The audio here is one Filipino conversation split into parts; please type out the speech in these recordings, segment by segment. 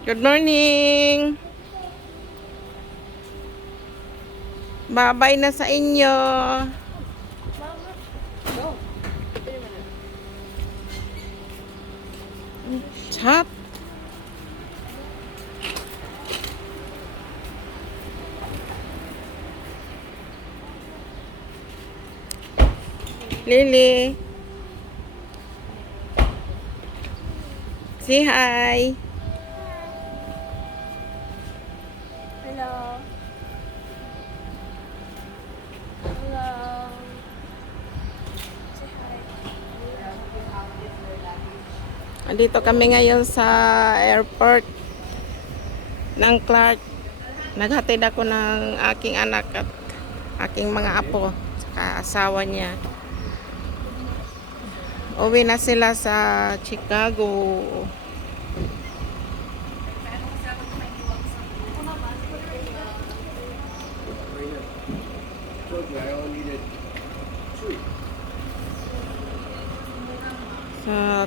Good morning. Babay na sa inyo. Chat. Lily. Say hi. Andito kami ngayon sa airport ng Clark. Naghatid ako ng aking anak at aking mga apo saka asawa niya. Uwi na sila sa Chicago. Sa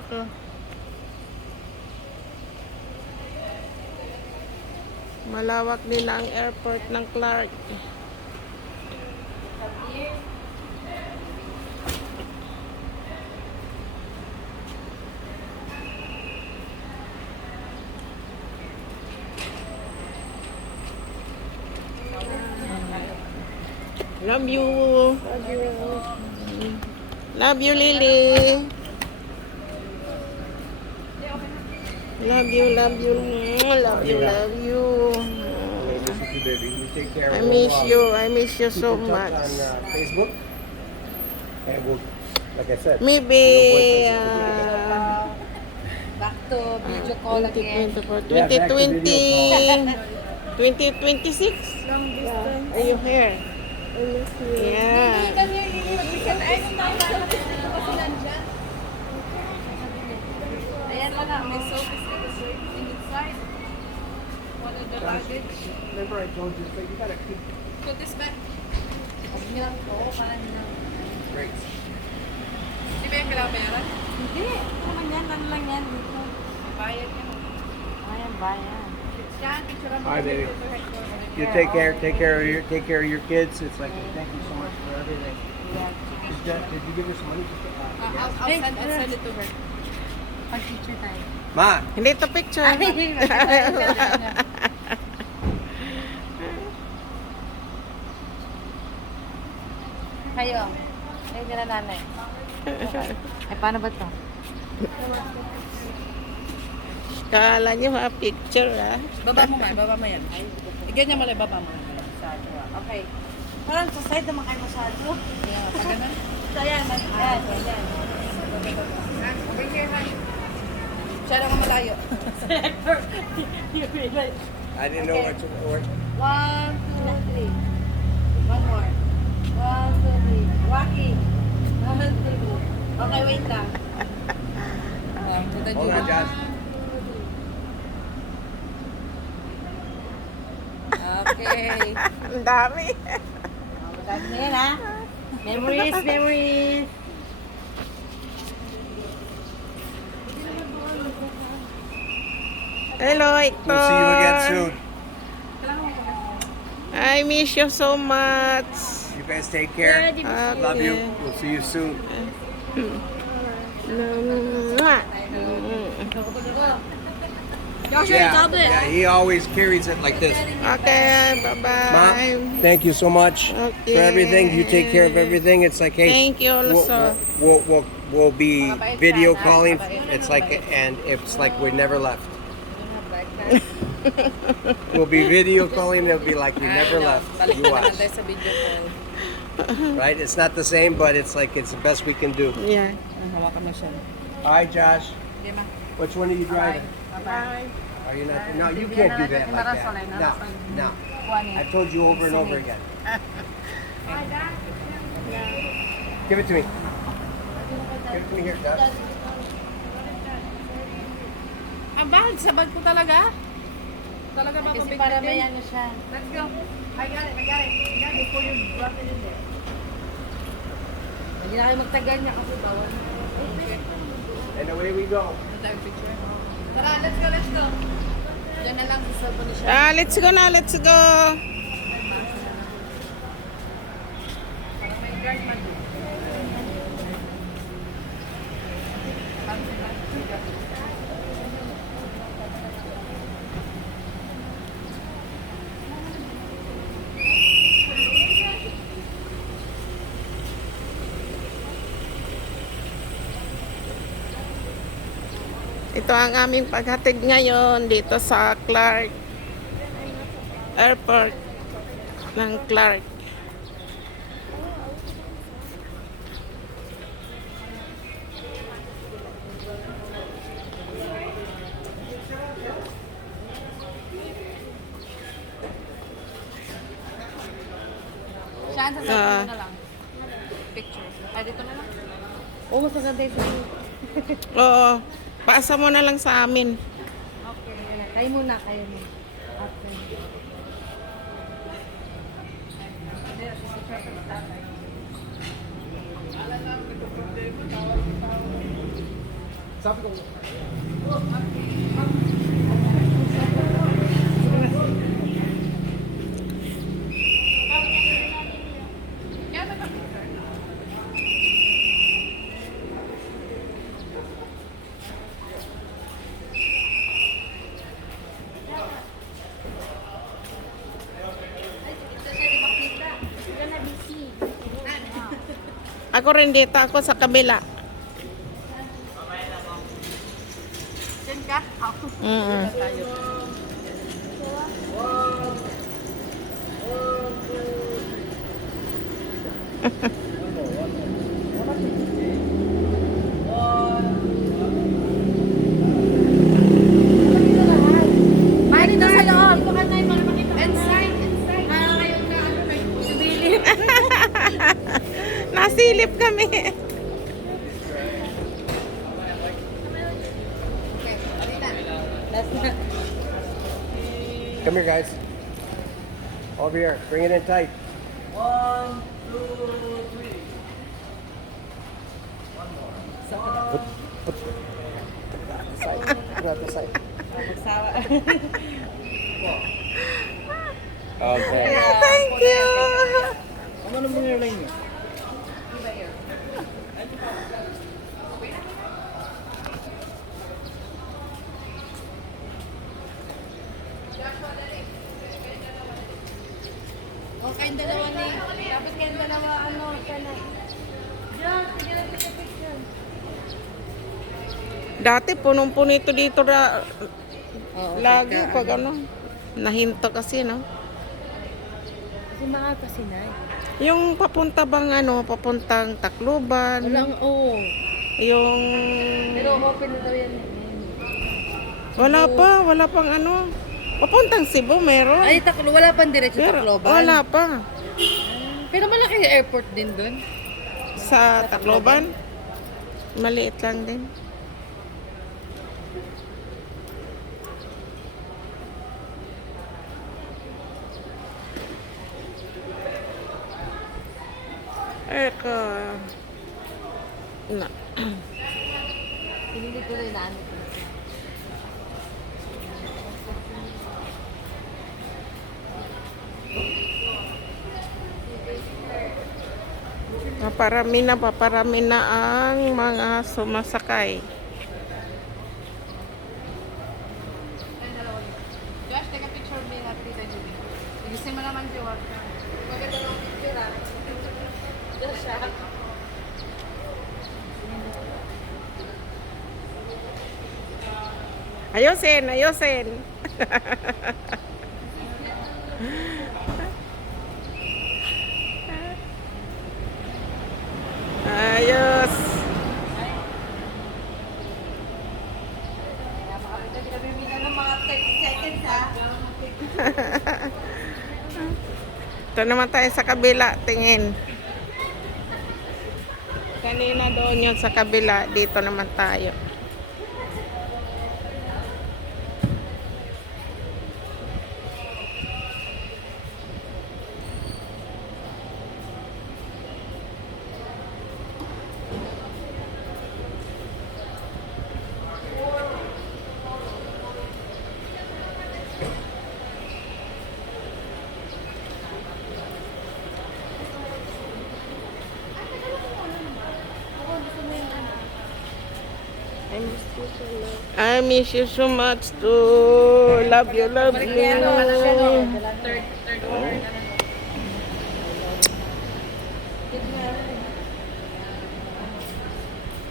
ako. Malawak din ang airport ng Clark. Love you. Love you. Love you, Lily. Love you, love you, love you, love you. I miss uh, you. I miss you so much. Uh, Facebook, we'll, like I said, Maybe uh, Back to video call again. 2024, Yeah, back to 2020, 2026. Long distance. Are you here? I miss you. Yeah. We can ice time kasi nandyan. Ayan lang soap is inside. Of the luggage. remember I told you, but you gotta keep Put this back. Lang po, parang niyo. great. Di ba yung kailangan bayaran? Hindi. Ano naman yan? Ano lang yan? Dito. Bayad yan. Ayan, bayad. Yan, picture mo. Hi, baby. You take care. Take care of your take care of your kids. It's like thank you so much for everything. Did, that, did you give her some money? Uh, Uh, I'll, I'll, send, I'll send it to her. Pag-picture tayo. Ma, Hindi to picture. Kayo. Kayo nila nanay. Ay, paano ba to? Kala niyo ha, picture ha. Baba mo man, baba mo yan. Iganyan mo lang, baba mo. Okay. Parang sa side naman kayo masyado. Yeah, pag ganun. So, ayan. Ayan, ayan. Over here, ha? Siya lang ang malayo. I didn't know what to what. One, two, three. One more. One, two, three. Walking. One, two, three. Okay, wait lang. Tita Hold on, Judy. Josh. Okay. Ang dami. Yan, ha? Memories, memories. Hello, Hector. We'll see you again soon. I miss you so much. You guys take care. Okay. Love you. We'll see you soon. Mwah. Yeah, yeah. He always carries it like this. Okay, bye-bye. Ma, thank you so much Okay. for everything. You take care of everything. It's like, hey, Thank you we'll, we'll, we'll, we'll be video calling. It's like, and it's like we never left. We'll be video calling. It'll be like we never left. Balik You na watch, tayo sa video call. right? It's not the same, but it's like it's the best we can do. Yeah. Ang hawakan mo siya. Hi, Josh. Hindi ma. Which one are you driving? Bye-bye. Are you not? No, you can't do that like that. No, no. I've told you over and over again. Give it to me. Give it to me here, Josh. Ang bahal sa bag ko talaga. Talaga ba Kasi para may ano siya. Let's go. I got it, I got it. I got it before you drop it in there. Hindi na kayo magtagal niya kasi bawal. And away we go. Tara, let's go, let's go. Diyan na lang sa sabon ni siya. Ah, let's go na, let's go. Ito ang aming paghatid ngayon dito sa Clark Airport ng Clark. Saan sa sabon na lang? Picture. Ay, dito na lang. Oo, mas maganda yung sa'yo. Oo, paasa mo na lang sa amin. Okay. Kayo muna, kayo. Ako rin dito, ako sa kabila. Diyan ka? Ako. Mm. Bakit Bring it in tight. One, two, three. One more. Put, put that aside. Put that aside. Okay. Thank you. Ano naman yung line niyo? Dati punong-puno ito dito na Oo, lagi pag ano. Nahinto kasi, no? Kasi kasi na. Yung papunta bang ano, papuntang Tacloban. Walang, oo. Yung... Pero open na daw yan. Wala pa, wala pang ano. Papuntang Cebu meron. Ay, taklo, wala pang diretso Pero, Tacloban. wala pa. Pero malaki yung airport din doon. Sa Tacloban, maliit lang din. Eka. Na. Hindi ko na ano. Paparami na, paparami na ang mga sumasakay. ayusin, ayusin. Ayos. Ito naman tayo sa kabila, tingin. Kanina doon yun sa kabila, dito naman tayo. I miss you so much too. Love you, love you.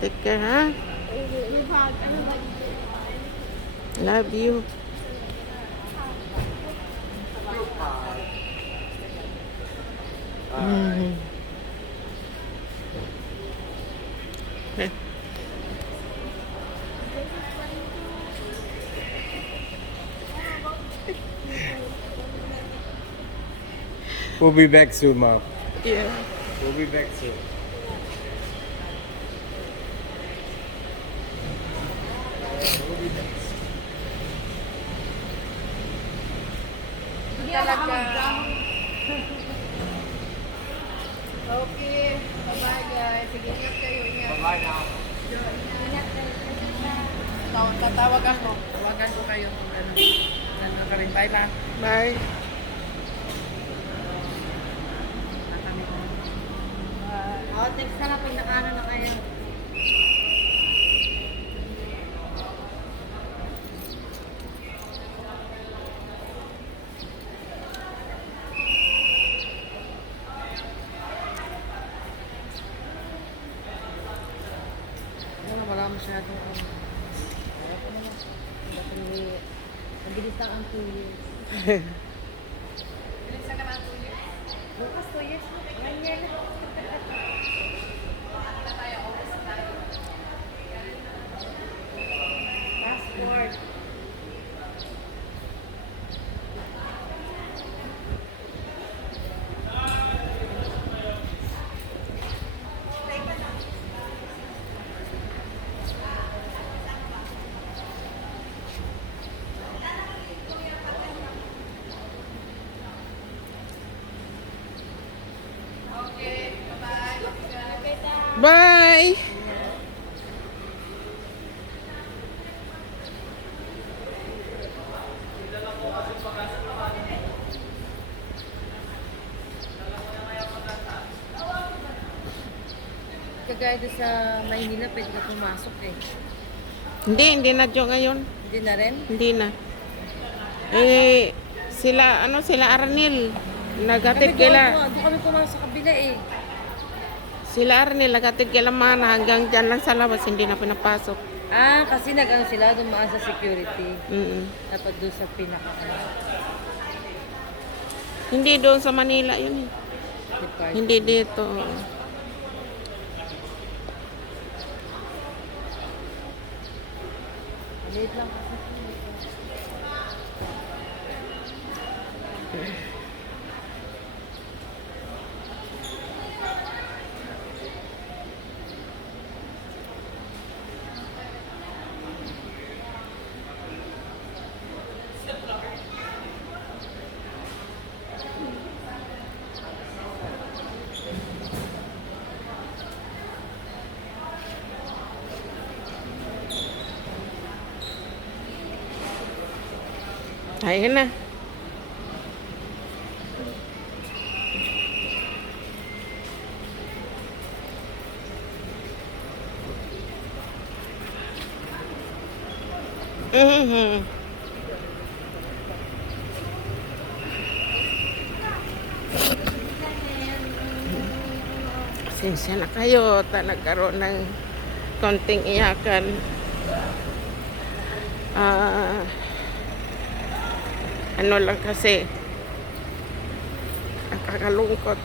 Take care, ha? Love you. We'll be back soon, Mom. Yeah. We'll be back soon. Talaga. Okay. Bye-bye guys. Sige, ingat kayo. Ingat. Bye now. Taw- Tatawag ako. Tawagan ko kayo kung ano. Ano ka rin. Bye na. Bye. Text na pag nakaano na kayo. Ano, masyadong ano. Wala pa naman. Wala pa naman. Mabilis lang ang 2 years. Bukas 2 years. One year na. Doon sa Maynila, pwede ka pumasok eh. Hindi, hindi na dyan ngayon. Hindi na rin? Hindi na. Eh, sila, ano, sila Arnil. Nagatid kila. Doon kami pumasok sa kabila eh. Sila Arnil, nagatid kila mana. Hanggang dyan lang sa labas, hindi na pinapasok. Ah, kasi nag-ano sila, dumaan sa security. Mm Dapat doon sa pinaka Hindi doon sa Manila yun eh. department. Hindi dito. Late lang Ayun na. Mhm. Pasensya na kayo, ta nagkaroon ng konting iyakan. Ah, ano lang kasi nakakalungkot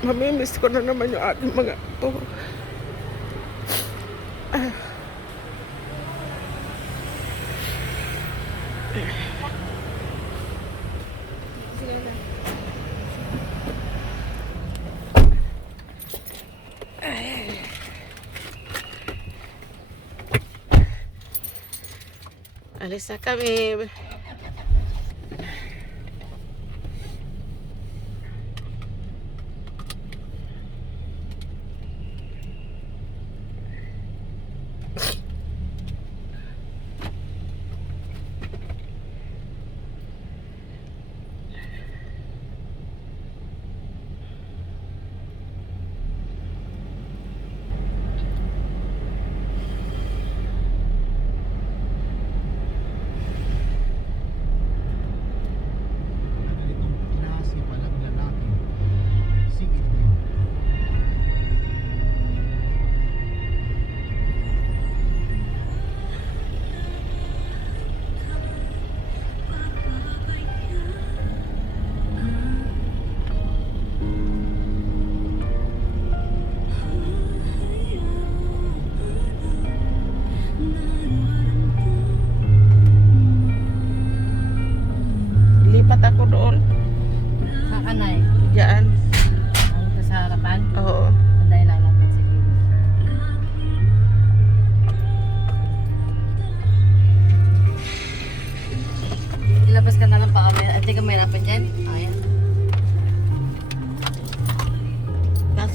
mamimiss ko na naman yung ating mga apo ah. Alis na kami.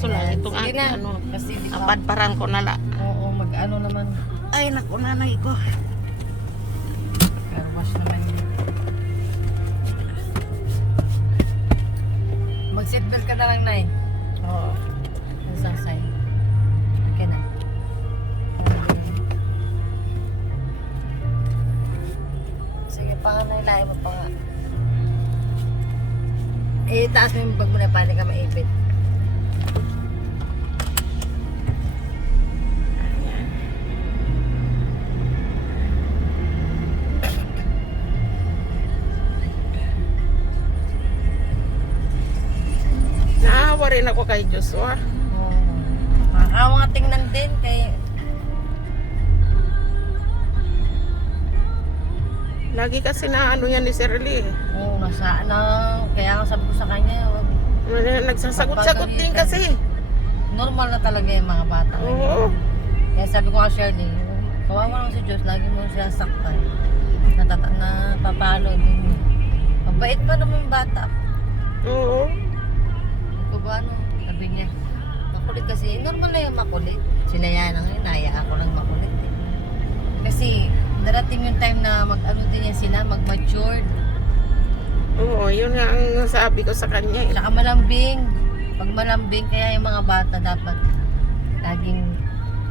Kaso lang, itong Sige na. ano, Kasi di ba? apadparan ko na la. Oo, mag-ano naman. Ay, naku, nanay ko. Car wash naman. Mag-seatbelt ka na lang, Nay. Oo. Ang sasay. Okay na. Sige, pa nga, Nay. Lahi mo pa nga. Eh, taas mo yung bag mo na paano ka maipit. Rin ako kay Joshua. Oo. Makakawa nga tingnan din kay Lagi kasi na ano yan ni Sir Lee. Oo, nasa na kaya nga sabi ko sa kanya, Nagsasagot-sagot din kasi. normal na talaga yung mga bata. Oo. Kaya sabi ko nga Shirley, kawawa naman si Diyos, lagi mo siya saktan. Natata na papalo din. Mabait pa naman yung bata. Oo. Niya, makulit kasi, normal na yung makulit. Sila yan ang inaya ako lang makulit. Eh. Kasi darating yung time na mag-ano din yan sila, mag-matured. Oo, yun nga ang sabi ko sa kanya. eh. Tsaka malambing. Pag malambing, kaya yung mga bata dapat laging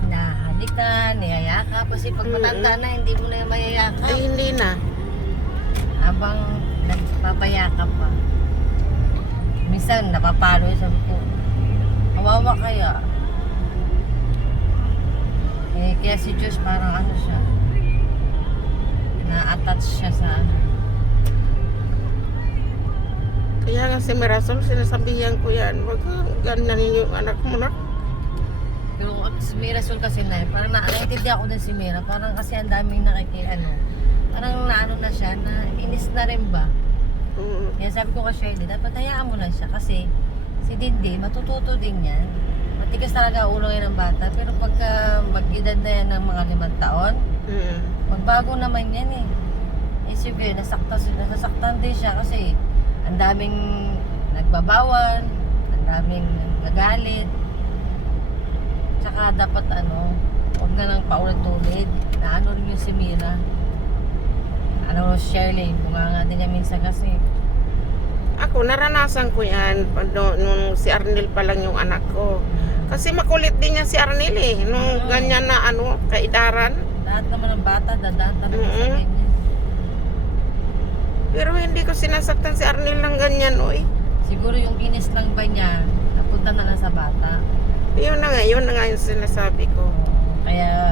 nahalikan, niyayakap. Kasi pag matanda na, hindi mo na yung mayayakap. Ay, hindi na. Habang nagpapayakap pa. Minsan, napapalo yung sabi ko, kawawa kaya. Eh, kaya si Diyos parang ano siya, na-attach siya sa ano. Kaya nga si Mirasol, sinasabihan ko yan. Kang ganan yung anak mo na. Pero si Mira Sol kasi na, parang na, naiintindihan ko din si Mira, parang kasi ang daming nakiki, ano, parang naano na siya, na inis na rin ba? Oo. Kaya sabi ko Shirley, dapat hayaan mo lang siya kasi si Dindi, matututo din yan. Matigas talaga ulo yan ng bata, pero pagka mag-edad na yan ng mga limang taon, Mm. magbago naman yan eh. Eh sige, nasaktan, nasasaktan din siya kasi ang daming nagbabawan, ang daming nagagalit. Tsaka dapat ano, huwag na nang paulit-ulit. Na ano rin yung si Mira. Ano, Shirley, bunga nga din niya minsan kasi. Ako, naranasan ko yan no- nung si Arnel pa lang yung anak ko. Kasi makulit din niya si Arnel eh. Nung Ah. ganyan na ano, kaidaran. Lahat naman ng bata, dadaan talaga sa Mm-mm. ganyan. Pero hindi ko sinasaktan si Arnel ng ganyan, oy. Siguro yung inis lang ba niya, napunta na lang sa bata. Yun na nga, yun na nga yung sinasabi ko. Kaya